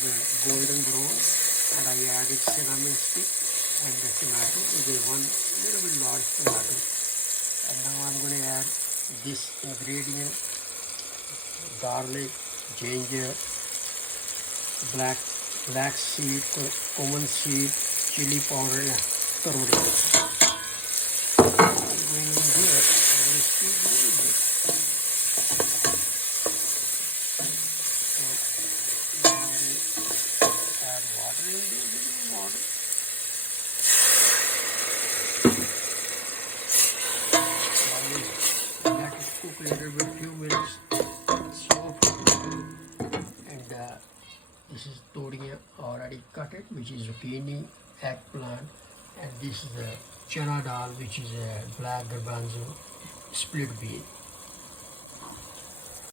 golden brown, and I added cinnamon stick and the tomato. It is one little bit large tomato. And now I'm going to add this ingredient: garlic, ginger, black seed, cumin seed, chili powder, and turmeric. I'm going in here and I see a little bit. So now I add water in there, little water. Let it cook a little bit, few minutes. Soft. And this is Toryiaa already cut it, which is zucchini, eggplant, and this is the Chana Daal, which is a Black Garbanzo split bean.